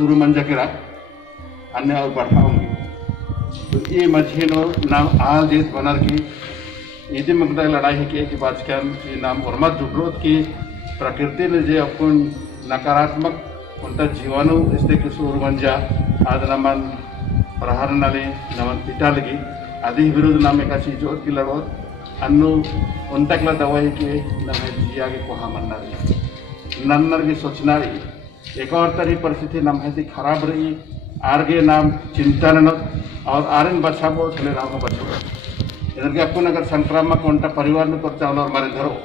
शुरू मंजा के रख अन्य और बढ़ाऊंगी। तो ये मझेनो नाम आज देश बनर की इति मकदा लड़ाई के बाचकान ये नाम और मत जुटरोत की प्रकृति ने जे अपन नकारात्मक उनका जीवाणु इससे कि शुरू मंजा आज नमन प्रहार नाले नमन पिता लगी आदि विरुद्ध नाम एक चीज की लड़ोत अन्नु उन तक ला दवाई के नमे जिया के कोहा मन्ना रही नन्नर की सोचना रही एक और तरी परिस्थिति नम है खराब रही आरगे नाम चिंता न और आरन बचा बहुत चले राम बचो इधर के अपन अगर संक्रामक उनका परिवार में करते और मारे धरो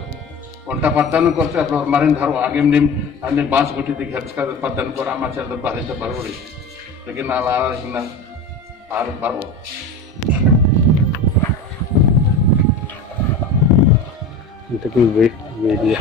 उनका पत्ता न करते और मारे धरो आगे निम अन्य बांस गुटी थी घर का पत्तन को रामा चल बाहर से बरोड़ी लेकिन आर बरो Untuk media.